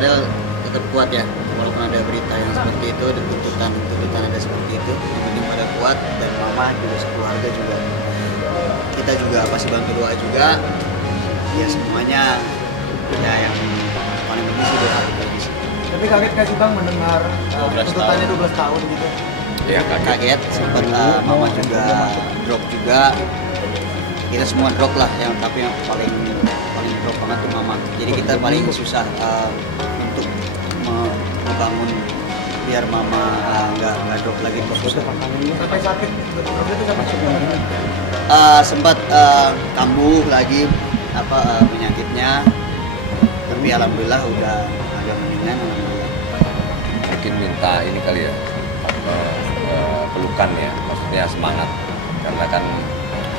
Fadel tetap kuat ya, walaupun ada berita yang seperti itu, ada tuntutan ada seperti itu, yang penting Fadel kuat, dan mama juga sekeluarga juga, kita juga pasti bantu doa juga, ya semuanya ya yang paling penting sih doa lagi sih. Tapi kaget gak sih Bang mendengar tuntutannya 12 tahun gitu? Ya kaget, sempat mama juga drop juga, kita semua drop lah, tapi yang paling drop banget tuh mama. Jadi kita paling susah untuk membangun biar mama nggak drop lagi terus. Sampai sakit, dropnya tuh sampai sakit. Sempat kambuh lagi penyakitnya, tapi alhamdulillah udah agak mendingan. Mungkin minta ini kali ya, pelukan ya, maksudnya semangat, karena kan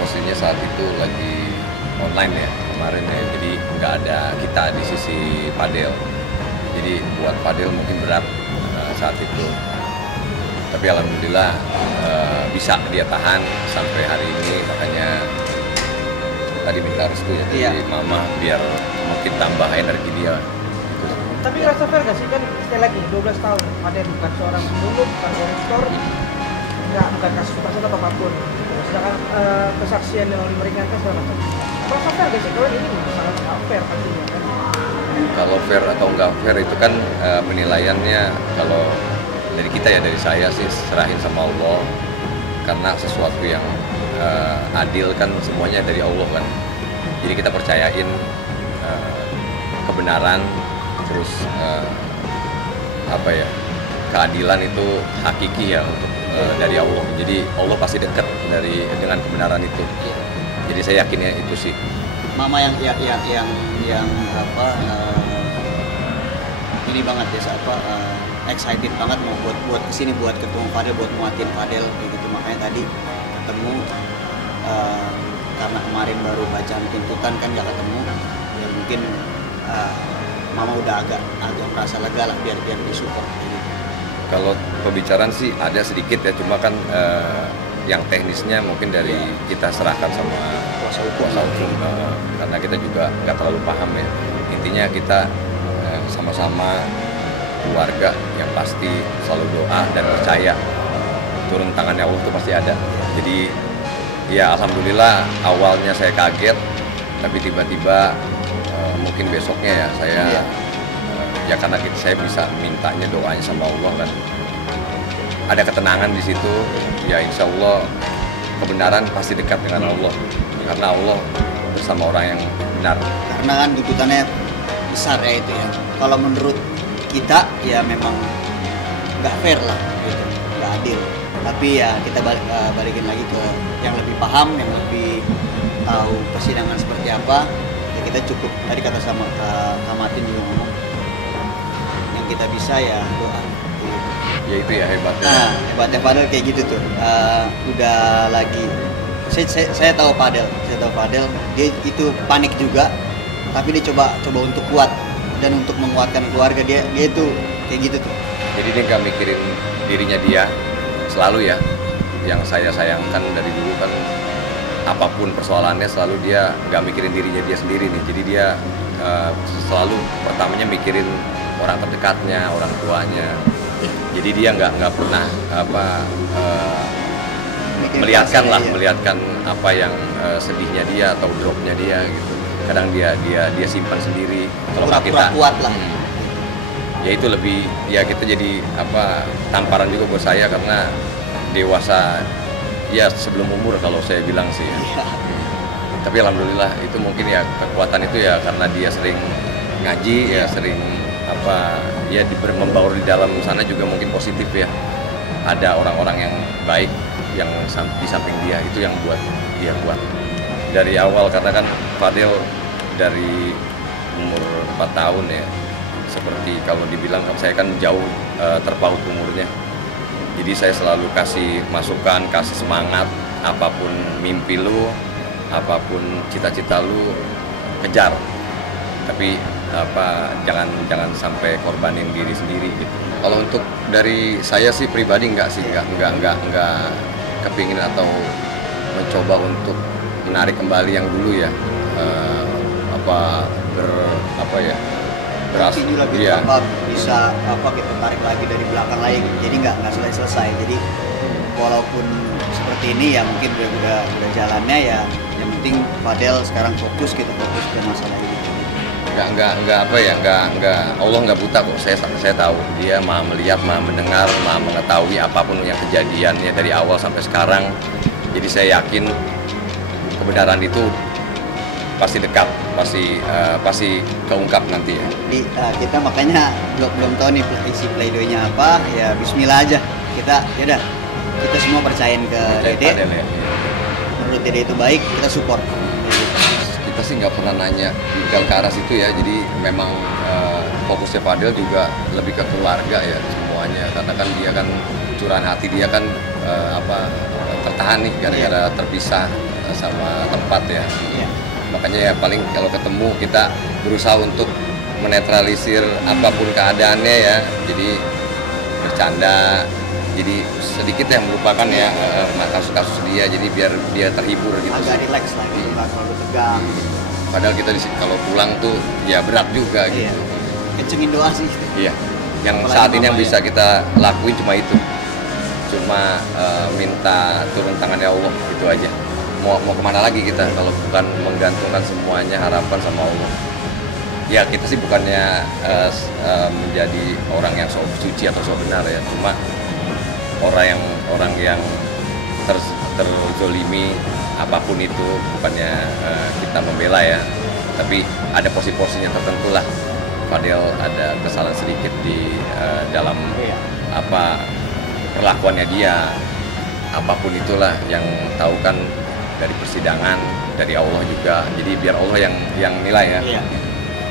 posisinya saat itu lagi online ya kemarin ya, jadi nggak ada kita di sisi Fadel, jadi buat Fadel mungkin berat saat itu, tapi alhamdulillah bisa dia tahan sampai hari ini. Makanya tadi minta restu ya dari mama biar mungkin tambah energi dia. Tapi rasa fair gak sih, kan sekali lagi 12 tahun Fadel bukan seorang pembunuh, bukan koruptor, bukan kasus pasal atau apapun. Sedangkan kesaksian yang lebih meringankan segala macam. Rasa fair gak sih? Kalau ini sangat nggak fair pastinya kan. Kalau fair atau nggak fair itu kan penilaiannya, kalau dari kita ya, dari saya sih serahin sama Allah, karena sesuatu yang adil kan semuanya dari Allah kan. Jadi kita percayain kebenaran, terus keadilan itu hakiki ya untuk dari Allah. Jadi Allah pasti dekat dengan kebenaran itu. Jadi saya yakinnya itu sih. Mama yang ini banget ya, excited banget mau buat kesini, buat ketemu Fadel, buat muatin Fadel gitu. Makanya tadi ketemu karena kemarin baru bacaan tuntutan kan nggak ketemu, ya mungkin mama udah agak merasa lega lah, biar disupport gitu. Kalau pembicaraan sih ada sedikit ya, cuma kan yang teknisnya mungkin dari kita serahkan sama kuasa hukum, karena kita juga nggak terlalu paham ya. Intinya kita sama-sama keluarga yang pasti selalu doa dan percaya turun tangannya Allah itu pasti ada. Jadi ya alhamdulillah awalnya saya kaget, tapi tiba-tiba mungkin besoknya ya saya ya karena saya bisa mintanya doanya sama Allah kan, ada ketenangan di situ. Ya insya Allah kebenaran pasti dekat dengan Allah, karena Allah bersama orang yang benar. Karena kan tuntutannya besar ya itu ya. Kalau menurut kita ya memang nggak fair lah gitu, nggak adil. Tapi ya kita balikin lagi ke yang lebih paham, yang lebih tahu persidangan seperti apa. Ya kita cukup, tadi kata sama Kak Martin juga ngomong, yang kita bisa ya doa. Ya itu ya hebatnya. Hebatnya Fadel kayak gitu tuh. Udah lagi. Saya tahu Fadel, dia itu panik juga, tapi dia coba untuk kuat dan untuk menguatkan keluarga dia itu kayak gitu tuh. Jadi dia nggak mikirin dirinya dia selalu ya. Yang saya sayangkan dari dulu kan, apapun persoalannya selalu dia nggak mikirin dirinya dia sendiri nih. Jadi dia selalu pertamanya mikirin orang terdekatnya, orang tuanya. Jadi dia nggak pernah melihatkan apa yang sedihnya dia atau dropnya dia gitu. Kadang dia simpan sendiri. Kalau kita kuat lah. Ya itu lebih, ya kita jadi tamparan juga buat saya, karena dewasa ya sebelum umur kalau saya bilang sih ya. Tapi alhamdulillah itu mungkin ya kekuatan itu ya karena dia sering ngaji ya, sering ya membaur di dalam sana juga mungkin positif ya. Ada orang-orang yang baik yang di samping dia, itu yang buat dia kuat dari awal. Karena kan Fadel dari umur 4 tahun ya, seperti kalau dibilang saya kan jauh terpaut umurnya. Jadi saya selalu kasih masukan, kasih semangat, apapun mimpi lu, apapun cita-cita lu, kejar. Tapi jangan sampai korbanin diri sendiri gitu. Kalau untuk dari saya sih pribadi nggak kepingin atau mencoba untuk menarik kembali yang dulu ya, beras. juga gitu, Iya. apa bisa apa kita tarik lagi dari belakang lagi, jadi nggak selesai. Jadi walaupun seperti ini ya mungkin udah jalannya ya, yang penting Fadel sekarang fokus ke masalah ini. Nggak Allah nggak buta kok. Saya tahu dia maha melihat, maha mendengar, maha mengetahui apapun yang kejadiannya dari awal sampai sekarang. Jadi saya yakin kebenaran itu pasti dekat, pasti keungkap nanti ya. Kita makanya belum tahu nih isi pleidoinya apa, ya Bismillah aja. Kita semua percayain ke Dede. Fadel, ya. Menurut Dede itu baik, kita support. Kita sih nggak pernah nanya detail ke arah situ ya, jadi memang fokusnya Fadel juga lebih ke keluarga ya semuanya, karena kan dia kan curahan hati dia kan tertahan nih gara-gara terpisah sama tempat ya. Iya. Makanya ya paling kalau ketemu kita berusaha untuk menetralisir apapun keadaannya ya, jadi bercanda, jadi sedikit yang melupakan ya kasus-kasus dia, jadi biar dia terhibur gitu. Agak relax lagi, nggak terlalu tegang. Padahal kita kalau pulang tuh ya berat juga gitu. Iya. Kencengin doa sih. Iya. Yang Apalagi saat ini yang mama bisa ya. kita lakuin cuma itu. Cuma minta turun tangannya Allah gitu aja. Mau kemana lagi kita kalau bukan menggantungkan semuanya harapan sama Allah. Ya kita sih bukannya menjadi orang yang sok suci atau sok benar ya. Cuma orang yang terzolimi apapun itu, bukannya kita membela ya, tapi ada porsi-porsinya tertentu lah. Fadel ada kesalahan sedikit di dalam Iya. perlakuannya dia, apapun itulah yang tahu kan dari persidangan, dari Allah juga, jadi biar Allah yang nilai ya. Iya.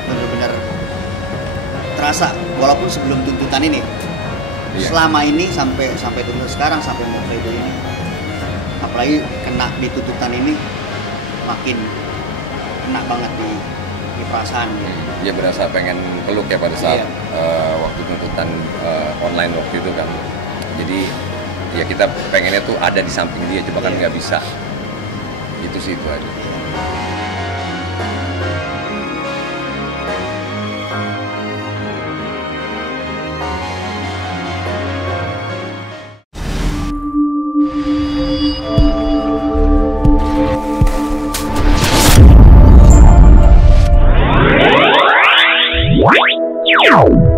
Benar-benar terasa walaupun sebelum tuntutan ini. Iya. Selama ini sampai tuntut sekarang, sampai mau pledoi ini, apalagi kena di tuntutan ini makin kena banget di perasaan gitu. Dia berasa pengen peluk ya pada saat Iya. waktu tuntutan online waktu itu kan. Jadi ya kita pengennya tuh ada di samping dia, coba kan Iya. nggak bisa. Itu sih itu aja. Wow.